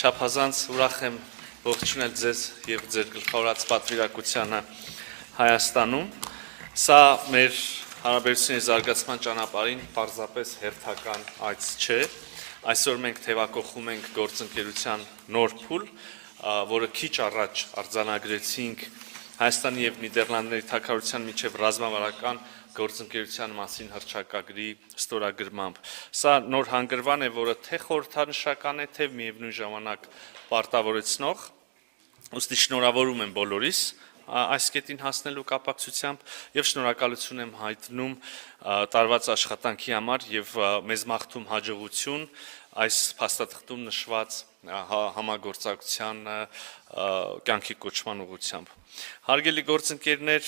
Չափազանց ուրախ եմ ողջունել ձեզ եւ ձեր գլխավորած պատվիրակությանը Հայաստանում։ Սա մեր հարաբերությունների զարգացման ճանապարհին պարզապես հերթական այց չէ։ Այսօր մենք թևակողում ենք գործընկերության նոր փուլ, որը քիչ առաջ արձանագրեցինք Հայաստանի եւ Նիդերլանդների թագավորության միջև ռազմավարական գործընկերության մասին հռչակագրի ստորագրմամբ։ Սա նոր հանգրվան է, որը թե խորհրդանշական է, թե միևնույն ժամանակ պարտավորեցնող, ուստի շնորհավորում եմ բոլորիս այս կետին հասնելու կապակցությամբ եւ շնորհակալություն եմ հայտնում տարված աշխատանքի համար եւ մեզ մաղթում հաջողություն այս փաստաթղթում նշված համագործակցության կյանքի կոչման ուղղությամբ։ Հարգելի գործընկերներ,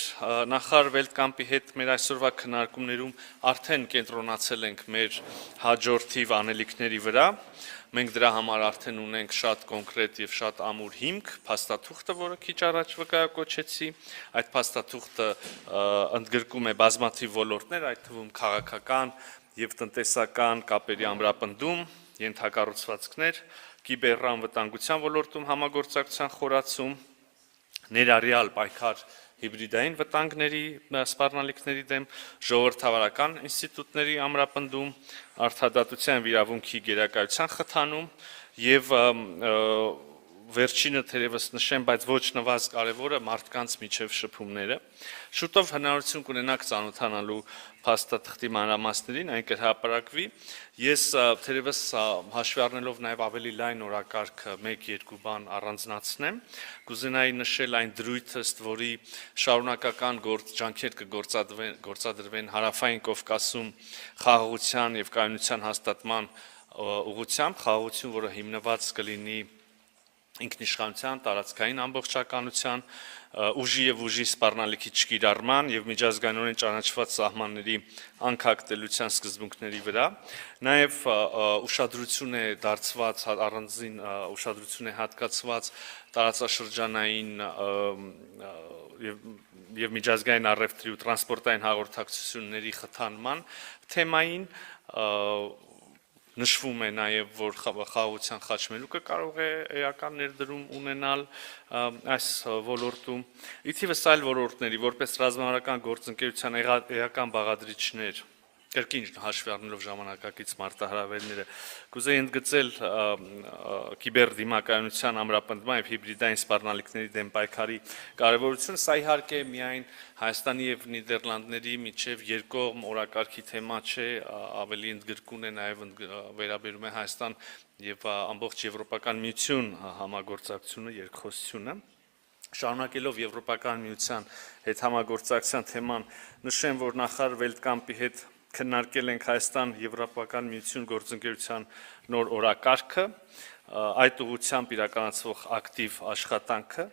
նախարար Վելտկամպի հետ մեր այսօրվա քննարկումներում արդեն կենտրոնացել ենք մեր հաջորդիվ անելիքների վրա։ Մենք դրա համար արդեն ունենք շատ կոնկրետ եւ շատ ամուր հիմք, փաստաթուղթը, որը քիչ առաջ վկայակոչեցի, այդ փաստաթուղթը ընդգրկում է բազմաթիվ ոլորտներ, այդ թվում քաղաքական եւ տնտեսական կապերի ամրապնդում, ենթակառուցվածքներ, կիբերանվտանգության ոլորտում համագործակցության խորացում, ներառյալ պայքար հիբրիդային վտանգների սպառնալիքների դեմ, ժողովրդավարական ինստիտուտների ամրապնդում, արդարադատության վիրավունքի գերակայության խթանում եւ վերջինը թերևս նշեմ, բայց ոչ նվազ կարևորը մարդկանց միջև շփումները։ Շուտով հնարավորություն կունենաք ծանոթանալու փաստաթղթի մանրամասներին, այն կհրապարակվի։ Ես թերևս հաշվի առնելով նաև ավելի լայն օրակարգը 1-2 բան առանձնացնեմ, կուզենայի նշել այն դրույթը, ըստ որի շարունակական ջանքեր կգործադրվեն Հարավային Կովկասում խաղաղության եւ կայունության հաստատման ուղղությամբ, խաղաղություն, որը հիմնված կլինի ինքնիշխանության, տարածքային ամբողջականության, ուժի եւ ուժի սպառնալիքի չկիրառման եւ միջազգայինորեն ճանաչված սահմանների անկախտելիության սկզբունքների վրա, նաեւ ուշադրություն է դարձված առանձին ուշադրություն է հատկացված տարածաշրջանային եւ միջազգային առևտրի ու տրանսպորտային հաղորդակցությունների խթանման թեմային, նշվում է նաև, որ խաղաղության խաչմերուկը կարող է էական ներդրում ունենալ այս ոլորտում, ի թիվս այլ ոլորտների, որպես ռազմավարական գործընկերության էական բաղադրիչներ, կրկին հաշվի առնելով ժամանակակից մարտահրավերները, կուզեի ընդգծել կիբերդիմակայունության ամրապնդման եւ հիբրիդային սպառնալիքների դեմ պայքարի կարեւորությունը, սա իհարկե միայն Հայաստանի եւ Նիդերլանդների միջև երկկողմ օրակարգի թեմա չէ, ավելի ընդգրկուն է նաեւ վերաբերում է Հայաստան եւ ամբողջ Եվրոպական միություն համագործակցությունը, երկխոսությունը։ Շարունակելով Եվրոպական միության հետ համագործակցության թեման, նշեմ, որ նախարար Վելտկամպի հետ քննարկել ենք Հայաստան-Եվրոպական միություն գործընկերության նոր օրակարգը, այդ ուղղությամբ իրականացվող ակտիվ աշխատանքը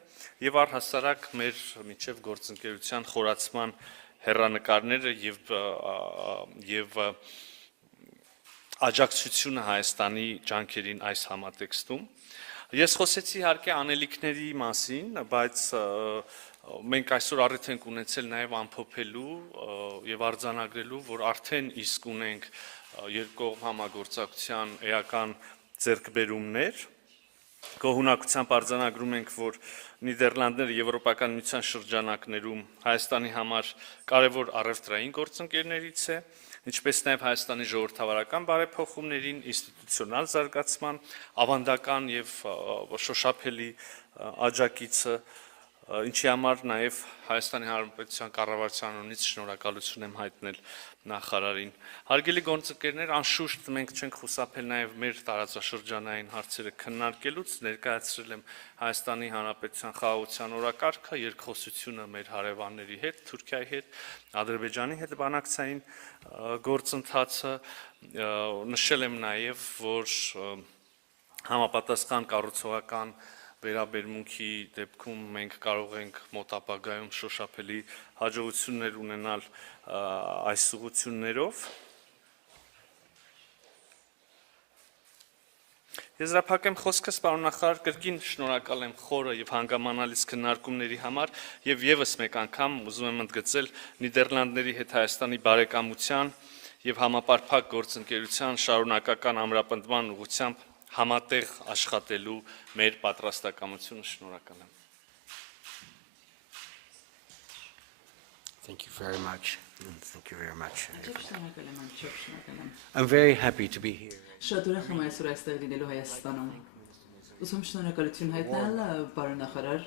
եւ առհասարակ մեր միջև գործընկերության խորացման հեռանկարները եւ աջակցությունը Հայաստանի ջանքերին այս համատեքստում։ Ես խոսեցի իհարկե անելիքների մասին, բայց մենք այսօր առիթ ենք ունեցել նաև ամփոփելու եւ արձանագրելու, որ արդեն իսկ ունենք երկկողմ համագործակցության էական ձեռքբերումներ։ Գոհունակությամբ արձանագրում ենք, որ Նիդերլանդները Եվրոպական միության շրջանակներում Հայաստանի համար կարևոր առևտրային գործընկերներից է, ինչպես նաև Հայաստանի ժողովրդավարական բարեփոխումներին, ինստիտուցիոնալ զարգացման, ավանդական եւ շոշափելի աջակիցը, ինչի համար նաև Հայաստանի Հանրապետության կառավարությանից շնորհակալություն եմ հայտնել նախարարին։ Հարգելի գործընկերներ, անշուշտ մենք չենք խուսափել նաև մեր տարածաշրջանային հարցերը քննարկելուց, ներկայացրել եմ Հայաստանի Հանրապետության խաղաղության օրակարգը, երկխոսությունը մեր հարևանների հետ, Թուրքիայի հետ, Ադրբեջանի հետ բանակցային գործընթացը, նշել եմ նաև, որ համապատասխան կառուցողական վերաբերմունքի դեպքում մենք կարող ենք մոտ ապագայում շոշափելի հաջողություններ ունենալ այս ուղղություններով։ Եզրափակեմ խոսքս, պարոն նախարար, կրկին շնորհակալ եմ խորը եւ հանգամանալից քննարկումների համար եւ եւս մեկ անգամ ուզում եմ ընդգծել Նիդերլանդների հետ Հայաստանի բարեկամության եւ համապարփակ գործընկերության շարունակական ամրապնդման ուղղությամբ համատեղ աշխատելու մեր պատրաստակամությունը շնորհակալ եմ։ Thank you very much. Thank you very much. Շնորհակալ եմ, շնորհակալ եմ։ I'm very happy to be here. Շատ ուրախ եմ այսօր այստեղ լինելու Հայաստանում։ Ուսում շնորհակալություն հայտնել պարոն նախարար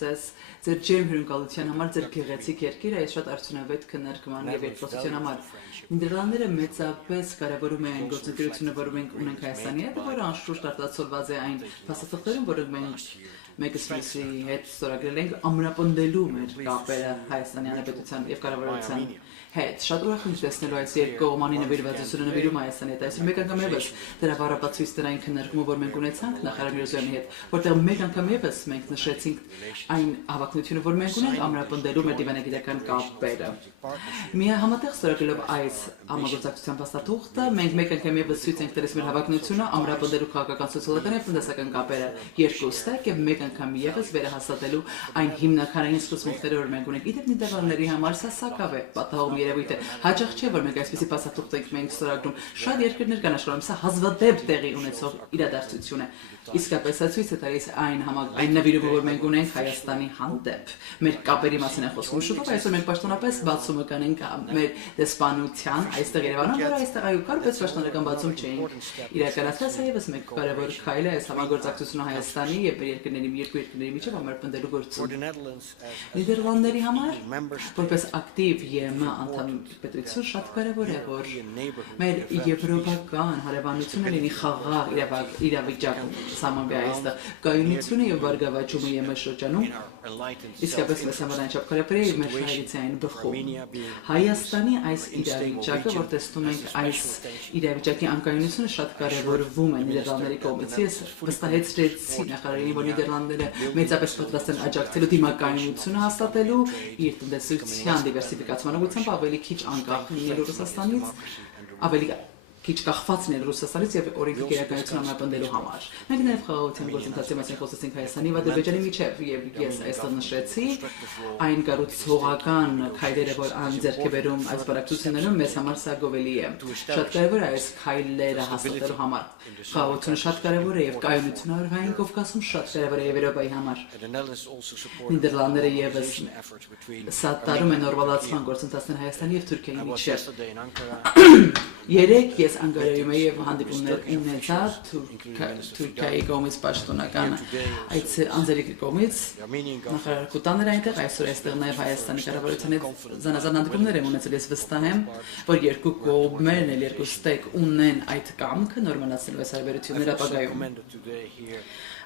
ձեզ ձեր ջերմ հյուրընկալության համար, ձեր գեղեցիկ երկիրը այս շատ արդյունավետ քննարկման եւ երկխոսության համար։ Նիդերլանդները մեծապես կարևորում են գործընկերությունը, որը մենք ունենք Հայաստանի հետ, որը անշուշտ արտացոլված է այն փաստաթղթերում, որոնք մենք մեկս մյուսի հետ ստորագրել ենք ամրապնդելու մեր կապերը Հայաստանի Հանրապետության եւ կառավարության հետ։ Շատ ուրախ եմ տեսնելու այս երկկողմանի նվիրվածությունը նվիրում Հայաստանի հետ։ Այսօր մեկ անգամ եւս դրա բառապացույց դրային քննարկումը, որ մենք ունեցանք նախարար Միրզոյանի հետ, որտեղ մեկ անգամ եւս մենք նշեցինք այն հավակնությունը, որ մենք ունենք ամրապնդելու մեր դիվանագիտական կապերը։ Համատեղ ստորագրելով այս համագործակցության փաստաթուղթը, մենք մեկ անգամ եւս ցույց ենք տալիս մեր հավակնությունը ամրապնդելու քաղաքական, սոցիալական եւ տնտեսական կապերը երկուստեք եւ մեկ անգամ եւս վերահաստատելու այն հիմնականային սկզբունքները, որ մենք ունենք։ Իդեպ Նիդերլանդների համար սա սակավ է պատահում երևույթ է։ Հաճախ չէ, որ մենք այսպիսի փաստաթուղթ ենք մենք ստորագրում։ Շատ երկրներ կան աշխարհում, սա հազվադեպ տեղի ունեցող իրադարձություն է։ Իսկապես սա ցույց է տալիս այն նվիրումը, որ մենք ունենք Հայաստանի հանդեպ։ Մեր կապերի մասին է խոսում։ Շուտով այսօր մենք պաշտոնապես բացումը կանենք մեր դեսպանության այստեղ Երևանում, որը այստեղ այո կար, բայց պաշտոնական բացում չէին իրականացել։ Սա եւս մեկ կարևոր քայլ է այս համագործակցությունը Հայաստանի եւ մեր երկու երկրների միջեւ ամրապնդելու գործում։ Նիդերլանդների համար որպես ակտիվ ԵՄ անդամ պետություն շատ կարևոր է, որ մեր եվրոպական հարաբերությունը լինի խաղաղ իրավիճակում սահմանվի այստեղ կայունությունը եւ բարգավաճումը ԵՄ շրջանում իսկապես մեզ համար անչափ կարևոր է մեր հայրենիքային բխում։ Հայաստանի այս իրավիճակը, որ տեսնում ենք այս իրավիճակի անկայունությունը շատ կարևորվում է Նիդերլանդների կողմից։ Ես վստահեցրեցի նախարարին, որ Նիդերլանդները մեծապես պատրաստ են աջակցելու դիմակայունությունը հաստատելու իր տնտեսության դիվերսիֆիկացման ուղղությամբ ավելի քիչ անկախ լինելու Ռուսաստանից, ավելի քիչ կախված լինել Ռուսաստանից եւ օրենքի գերակայությունը ամրապնդելու համար։ Մենք նաեւ խաղաղության գործընթացի մասին խոսեցինք Հայաստանի եւ Ադրբեջանի միջեւ եւ ես այստեղ նշեցի այն կառուցողական քայլերը, որ ան ձեռք է բերում այս բարակցություններում, մեզ համար սա գովելի է։ Շատ կարեւոր է այս քայլերը հաստատելու համար։ Խաղաղությունը շատ կարեւոր է եւ կայունությունը Արևային Կովկասում շատ կարեւոր է Եվրոպայի համար։ Նիդերլանդները եւս սատարում են նորմալացման գործընթացներ Հայաստանի եւ Թուրքիայի միջեւ։ Երեք ես Անկարայում եմ եւ հանդիպումներ ունեցա Թուրքիայի կողմից պաշտոնական այդ անձերի կողմից նախարար Կուտաներ այնտեղ այսօր այստեղ նաեւ Հայաստանի կառավարության հետ զանազան հանդիպումներ եմ ունեցել։ Ես վստահ եմ, որ երկու կողմերն էլ երկու ստեկ ունեն այդ կամքը նորմալացնելու այս հարաբերությունները ապագայում։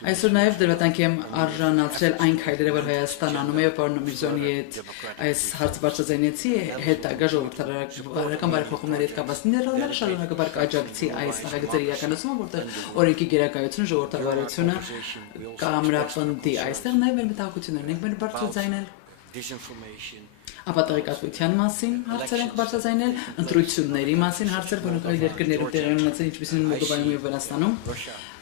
Այսօր նաև դրվատանքի եմ արժանացրել այն քայլերը, որ Հայաստան անում է պարոն Միրզոյանի հետ այս հարցը բարձրացնեցի հետագա ժողովրդական բարեփոխումների հետ կապված Նիդերլանդները շարունակաբար կաջակցի այս նախագծերի իրականացումը, որտեղ օրենքի գերակայությունը ժողովրդավարությունը կամրապնդի։ Այստեղ նաև մեր մտահոգություններն ենք մեր բարձրացնել ապա տեղեկատվության մասին հարցեր ենք բարձրացնել, ընտրությունների մասին հարցեր, որոնք այլ երկրներում տեղի ունեցել, ինչպիսին Մոլդովայում եւ Վրաստանում։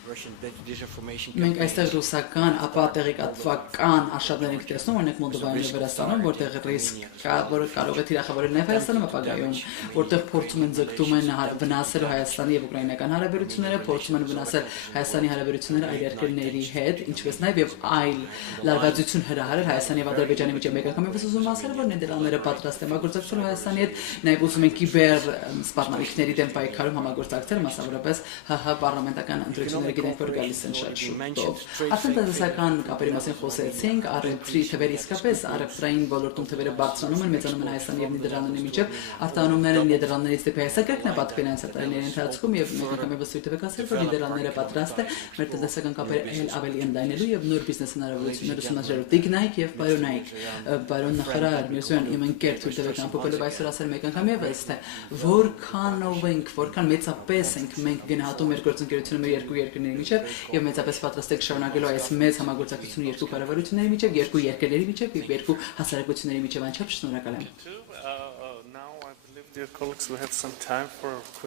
Մենք այստեղ ռուսական, ապա տեղեկատվական արշավներ ենք տեսնում, օրինակ Մոլդովայում եւ Վրաստանում, որտեղ ռիսկ կա, որը կարող է թիրախավորել նաեւ Հայաստանում ապագայում, որտեղ փորձում են ձգտում են վնասել Հայաստանի եւ ուկրաինական հարաբերությունները, փորձում են վնասել Հայաստանի հարաբերությունները այլ երկրների հետ, ինչպես նաեւ եւ այլ լարվածություն հրահարել Հայաստանի եւ Ադրբեջանի միջեւ։ Մեկ անգամ եւս ուզում ասել, որ Նիդերլանդները պատրաստ են համագործակցել Հայաստանի հետ, նաեւ ուզում են կիբեր սպառնալիքների դեմ պայքարում համագործակցել, մասնավորապես ՀՀ պարլամենտական ընտրությունների գիտենք, որ գալիս են շատ շուտով։ Արդեն տնտեսական կապերի մասին խոսեցինք, առևտրի թվերը իսկապես առևտրային ոլորտում թվերը բարձրանում են, մեծանում են Հայաստանի եւ Նիդերլանդների միջեւ, արտահանումները Նիդերլանդներից դեպի Հայաստան կրկնապատկվել են տարիների ընթացքում եւ մեկ անգամ եւս ցույց է ասել, որ Նիդերլանդները պատրաստ է մեր տնտեսական կապերը ավելի ընդլայնելու եւ նոր բիզնես հնարավորություններ ուսումնասիրելու։ Տիգնայք եւ Պարոնայք, պարոն նախարար Միրզոյան, իմ ընկեր ցույց է ամփոփելով այսօր ասել մեկ անգամ եւս, թե որքանով ենք, որքան մեծապես ենք մենք գնահատում մեր գործընկերությունը մեր երկու երկրների միջև եւ մեծապես պատրաստ եք շարունակելու այս մեծ համագործակցությունը երկու կառավարությունների միջև, երկու երկրների միջև եւ երկու հասարակությունների միջև անչափ շնորհակալ եմ։ Now I believe, dear colleagues, we have some time for